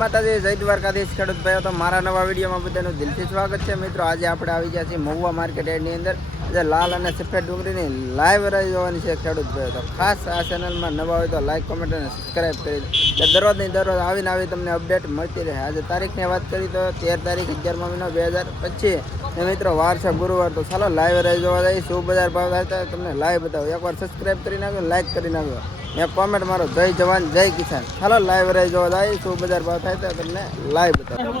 માતાજી, જય દ્વારકાધીશ ખેડૂત ભાઈઓ. તો મારા નવા વિડીયોમાં બધાનું દિલથી સ્વાગત છે. મિત્રો, આજે આપણે આવી ગયા છીએ મહુવા માર્કેટ એડની અંદર, જે લાલ અને સફેદ ડુંગળીની લાઈવ રાઈ જોવાની છે ખેડૂત ભાઈઓ. તો ખાસ આ ચેનલમાં નવા હોય તો લાઈક કોમેન્ટ અને સબસ્ક્રાઈબ કરી દે. દરરોજની દરરોજ આવીને આવી તમને અપડેટ મળતી રહે. આજે તારીખની વાત કરી તો તેર તારીખ અગિયારમા મહિનો બે હજાર પચીસ. મિત્રો, વાર છે ગુરુવાર, તો ચાલો લાઈવ રાઈ જોવા જઈએ. શું બજાર ભાવ થાય તમને લાઈવ બતાવો. એકવાર સબસ્ક્રાઈબ કરી નાખો લાઈક કરી નાખો ને કોમેન્ટ મારો જય જવાન જય કિસાન ચાલો લાઈવ રહી જોવા જાય શું બજાર ભાવ થાય તો તમને લાઈવ બતાવો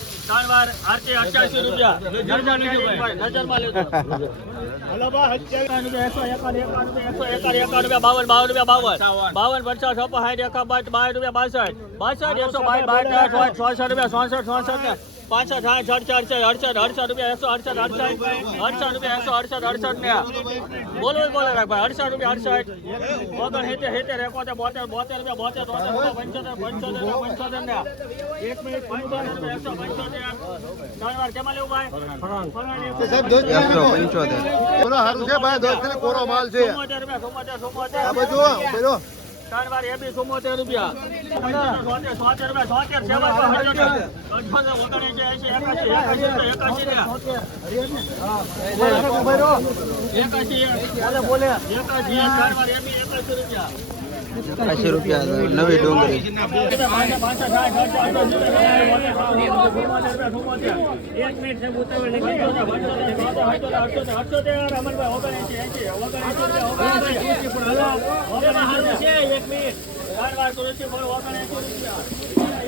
આવો ને આમાં કોણ જોવે? બાવન પચાસ છપ્પન સાઠ એકા બાર રૂપિયા બાસઠ. બાસઠ એકસો બાર બાર ચોસઠ રૂપિયા ચોસઠ ચોસઠ પાંસઠ સાઠ અડસઠ અડસઠ અડસઠ અડસઠ રૂપિયા એકસો અડસઠ અડસઠ અડસઠ રૂપિયા એકસો અડસઠ અડસઠ ને. બોલો બોલે રાખ ભાઈ અડસઠ રૂપિયા અડસઠ. બોતેર હેતે હેતે એકોતેર બોતેર બોતેર રૂપિયા બોતેર બોતેર પંચોતેર પંચોતેર પંચોતેર ને. એક મિનિટ પંચોતેર રૂપિયા એકસો પંચોતેર. ત્રણ વાર કેમાં લેવું ભાઈ? એકસો પંચોતેર. બોલો હારું છે ભાઈ દોસ્ત કોરો માલ છે. રૂપિયા પેલો ત્રણ વાર એ બી ચુમ્મોતેર રૂપિયા છોતેર છોતેર રૂપિયા છોતેર સેવા તો હજાર અઠ્ઠોતેર ઓગણએંસી એંસી એકાસી એકાસી એકાસી ને એકાસી બોલે એકાસી ચાર વાર એ બી એકાસી રૂપિયા એકાશી રૂપિયા નવી ડુંગળી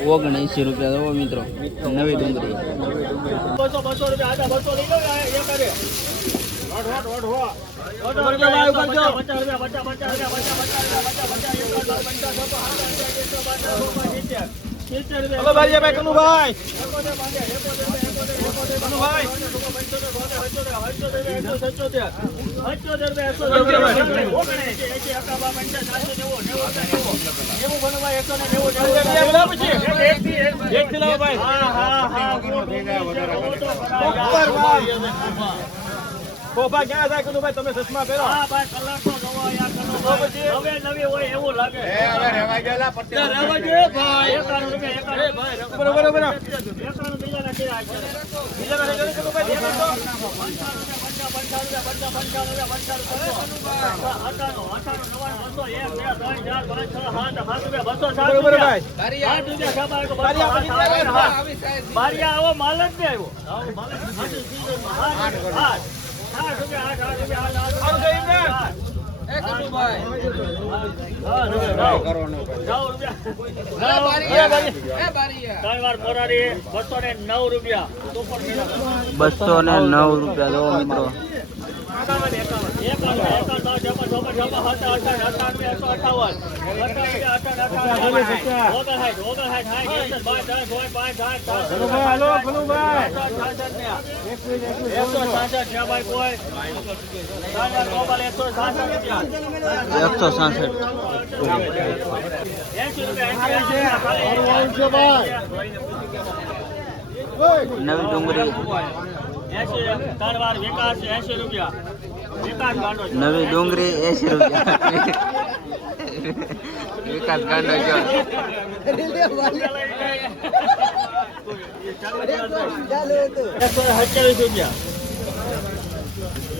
ઓગણએંસી રૂપિયા જુઓ મિત્રો નવી ડુંગળી બસો બસો રૂપિયા આજે બસો લઈ લો એ કરે ભાઈ ભાઈ ભાઈ એક ભાઈ હા હા હા ખોફા ક્યાં થાય કીધું ભાઈ તમે ચશ્મા પહેરો. હા ભાઈ નવો યાર કલાક. હવે નવી હોય એવું લાગે. ભાઈ રૂપિયા. ભાઈ સાત રૂપિયા, સાત બાર, બસો, બારિયા આવો માલ જ નહીં આવ્યો. આવો બસો ને નવ રૂપિયા જુઓ મિત્રો. એકસો સાસઠ. નવી ડુંગળી એસી ત્રણ વાર વિકાસ એસી રૂપિયા. નવી ડુંગળી એસી રૂપિયા. વિકાસ ગાંડો જો. સત્યાવીસ રૂપિયા મગનભાઈ અગિયાર રૂપિયા અગિયાર અગિયાર રૂપિયા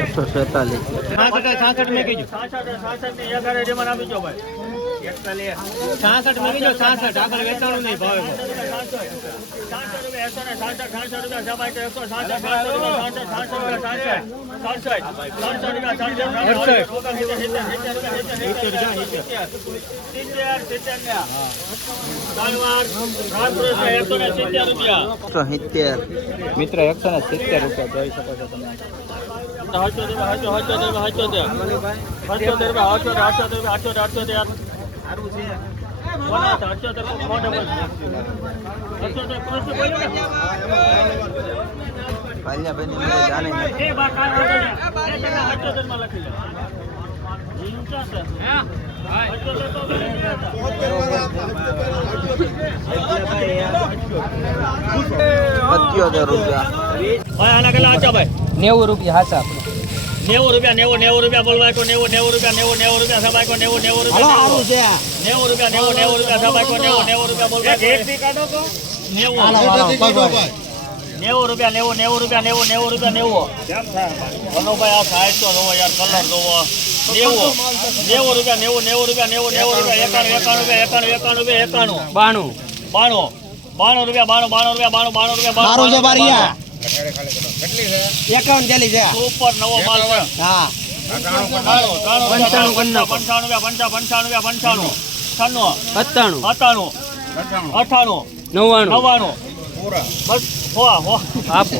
એકસો છેતાલીસ. સાસઠ મેં કીધું. સાસઠ સાસઠની એગારે જેમાં આપી દો ભાઈ. છાસઠમાં કીધો છાસઠ આગળ વેચાણું નહીં ભાવે સાસઠ રૂપિયા એકસો ને સાસઠ સાસઠ રૂપિયા સબાઈ તો એકસો સાસઠ સાસઠ રૂપિયા સાસઠ સાસઠ રૂપિયા સાસઠ સડસઠ સડસઠ રૂપિયા સડસઠ સિત્તેર સિત્તેર ને ત્રણ વાર ત્રણ રૂપિયા એકસો ને સિત્તેર રૂપિયા એકસો સિત્તેર મિત્ર એકસો ને સિત્તેર રૂપિયા જોઈ શકો છો તમે હચો રૂપિયા હચો હચો હાચો હચો તે આઠસો તે બોલા તો મોઢે બોલ અઠ્યોતેર કૃષ્ણ બોલ્યો ને. ભાલિયાભાઈની મને જાણે એ બા કાઢો એ તમે અઠ્યોતેરમાં લખી લો. હિંસા છે. અઠ્યોતેર તો લખી રૂપિયા. ભાઈ આના કેટલા આચા ભાઈ? નેવું રૂપિયા હાચા નેવું રૂપિયા નેવું નેવું રૂપિયા બોલવાય તો નેવું નેવું રૂપિયા નેવું નેવું રૂપિયા સભાય કો નેવું નેવું રૂપિયા નેવું. રૂપિયા નેવું નેવું રૂપિયા સભાય કો નેવું નેવું રૂપિયા બોલવાય નેવું નેવું રૂપિયા નેવું નેવું રૂપિયા નેવું નેવું રૂપિયા નેવું ભલોભાઈ આ સાઈડ તો જોવો યાર કલર જોવો નેવું નેવું રૂપિયા નેવું નેવું રૂપિયા નેવું નેવું રૂપિયા એકાણું એકાણું રૂપિયા એકાણું એકાણું રૂપિયા એકાણું બાણું બાણું બાણું રૂપિયા બાણું બાણું રૂપિયા બાણું બાણું રૂપિયા બાણું રૂપિયા બાણું. એકાવન ચાલી છે. ઉપર નવો માલ છે. હા. ત્રાણું, ત્રાણું પંચાણું રૂપિયા, પંચાણું પંચા પંચાણું પંચાણું. છન્નું. સત્તાણું. અઠાણું અઠાણું. નવ્વાણું. નવ્વાણું. બસ હો હો. આપો.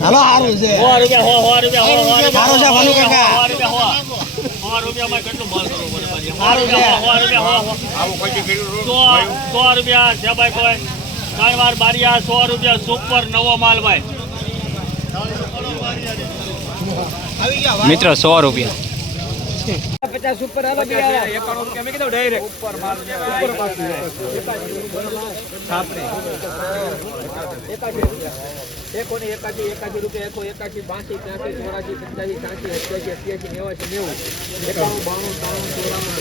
હાલો સારું છે. રૂપિયા હો સો રૂપિયા હો સો રૂપિયા સારું છે, હો, રૂપિયા હો સો રૂપિયામાં કેટલું માલ કરવું પડે પછી? સો રૂપિયા હો, સો રૂપિયા હો, હો. સો સો રૂપિયા છે ભાઈ કોઈ. ત્રણ વાર બારિયા સો રૂપિયા સુપર નવો માલ ભાઈ. મિત્ર, સો રૂપિયા. પચાસ ઉપર ઉપર એકોની એકાશી એકાશી રૂપિયા એકો એકાશી બાસી ત્યાંસી ચોરાશી પંચ્યાસી છ્યાસી અઠ્યાસી અઠ્યાસી નેવાસી નેવું એકાણું બાણું ત્રાણું ચોરાણું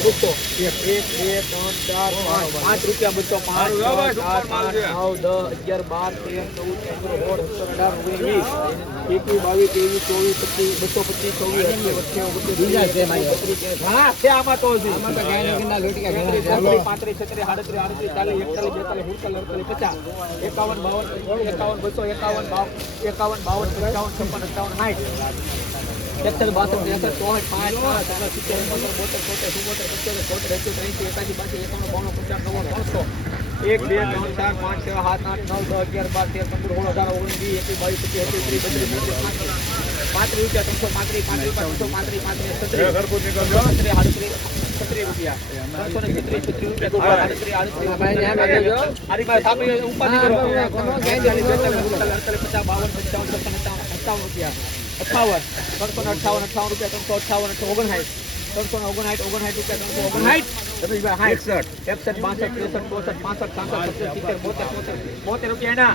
બસો એક એક બે ત્રણ ચાર પાંચ પાંચ રૂપિયા બસો પાંચ નવ દસ અગિયાર બાર તેર ચૌદ પંદર સોળ સત્તર અઢાર ઓગણીસ વીસ એકવીસ બાવીસ ત્રેવીસ ચોવીસ પચીસ બસો પચીસ છે પાંત્રીસ છત્રીસ સાડત્રીસ આડત્રીસ ચાલીસ એકતાલીસ બેતાલીસ સુડતાલીસ અડતાલીસ પચાસ એકાવન એકાવન બસો એકાવન બાવન એકાવન બાવન પંચાવન છપ્પન અઠાવન સાઠ એકસઠ બાસઠ ત્રેસઠ ચોસઠ પાંચ પાંચ સાત સિત્તેર એકોતેર બોતેર તોતેર ચુમ્મોતેર પંચોતેર છોતેર એસી ત્યાંસી એકાસી બાસી એકાણું બાણું પચાસ નવ્વાણું ત્રણસો એક બે ત્રણ ચાર પાંચ છ સાત આઠ નવ દસ અગિયાર બાર તેર પંદર સોળ અઢાર ઓગણીસ વીસ એકવીસ બાવીસ પચીસ એકવીસ ત્રીસ બત્રીસ પાંત્રીસ રૂપિયા ત્રણસો પાંત્રીસ પાંત્રીસ ત્રણસો પાંત્રીસ પાંત્રીસ છત્રીસ આડત્રીસ છત્રીસ રૂપિયા. અઠાવન ત્રણસો ને અઠાવન અઠાવન રૂપિયા. ત્રણસો અઠાવન અઠસો ઓગણસાઠ ત્રણસો ને ઓગણસાઠ ઓગણસાઠ રૂપિયા ત્રણસો ઓગણસાઠ રમેશભાઈ એકસઠ બાસઠ ત્રેસઠ ચોસઠ પાસઠ સાસઠ સત્તર બોતેર બોતેર. બોતેર રૂપિયા એના.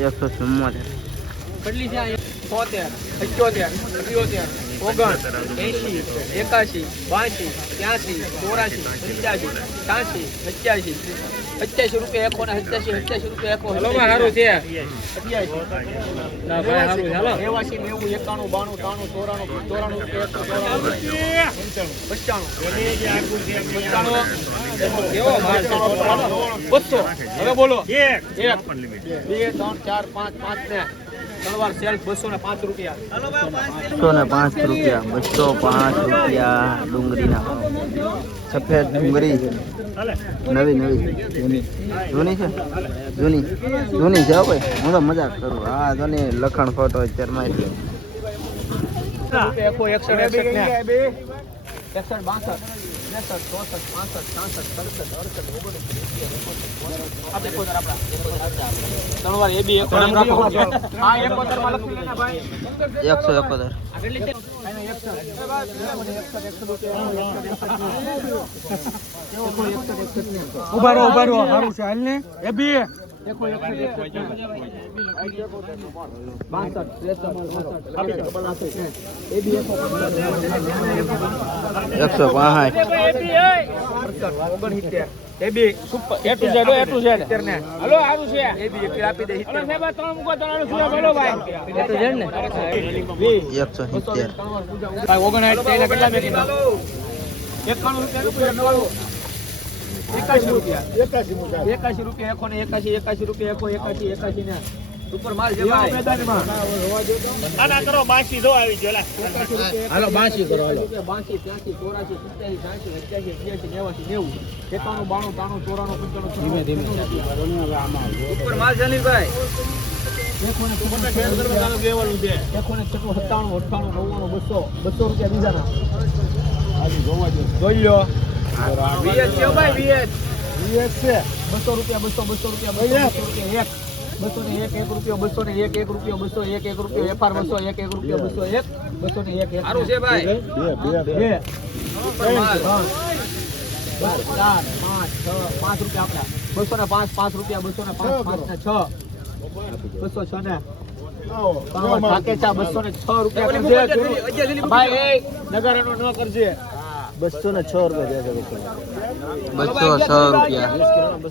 એકસો ચુમ્મોતેર કેટલી છે અઠ્યોતેર અઠ્યોતેર ઓગણ એસી એકાશી બાસી ત્યાસી ચોરાશી પંચ્યાસી છ્યાસી સત્યાસી સત્યાસી રૂપિયા એકો ને સત્યાસી સત્યાસી રૂપિયા એકો. સારું છે. નેવાસી નેવું એકાણું બાણું ત્રાણું ચોરાણું ચોરાણું પંચાણું. પંચાણું? બસો. હવે બોલો. એક. બે ત્રણ ચાર પાંચ પાંચ ને. સેલ્ફ બસો ને પાંચ રૂપિયા. બસો ને પાંચ રૂપિયા બસો પાંચ રૂપિયા ડુંગળીના સફેદ ડુંગળી. નવી નવી જૂની. જૂની છે? જૂની. જૂની છે ભાઈ. હું તો મજાક કરું. હા તો ને લખણ ફોટો એકસઠ એકસઠ બાસઠ. ત્રેસઠ ચોસઠ પાંસઠ છાસઠ સડસઠ અડસઠ ઓગણસઠ એંસી, એકોતેર, બોતેર. આપણે એકોતેર આપણા. ત્રણ વાર એ બી એકોતેર રાખો. હા, એકોતેરમાં લખી લેને ભાઈ. એકસો એકોતેર આને એકસઠ. એકોને એકસઠ, એકસઠ રૂપિયા, એકસઠ, એકસઠ ને. એકો એકસઠ, એકસઠ ને. ઊભા રહો ઊભા રહો સારું છે હાલ ને એ બી એકસો પાંસઠ ઓગણસિત્તેર. Super A to Z A to છે એકાશી રૂપિયા. એકાશી રૂપિયા એકો ને એકાશી એકાશી રૂપિયા એકો એકાશી એકાશી ને. ઉપર માલ છે ભાઈ. આના કરો બાસી જો આવી ગયો હાલો બાસી કરો હાલો. બાસી ત્યાંસી ચોરાસી સત્યાસી સાસી અઠ્યાસી અઠ્યાસી નેવાસી નેવું. એકાણું બાણું ત્રાણું ચોરાણું પંચાણું ધીમે ધીમે. ઉપર માલ જલીલભાઈ એકોને છઠ્ઠું સત્તાણું અઠ્ઠાણું નવ્વાણું બસો બસો રૂપિયા બીજાના. જોઈ લો બસો એક બસો ને ને ને ચાર પાંચ છ પાંચ રૂપિયા આપણા બસો ને પાંચ પાંચ રૂપિયા બસો ને પાંચ પાંચ ને છ બસો છ ને બસો ને છ રૂપિયા કરજે. ભાઈ એ નગરનો ન કરજે બસો ને છ રૂપિયા બસો છ રૂપિયા.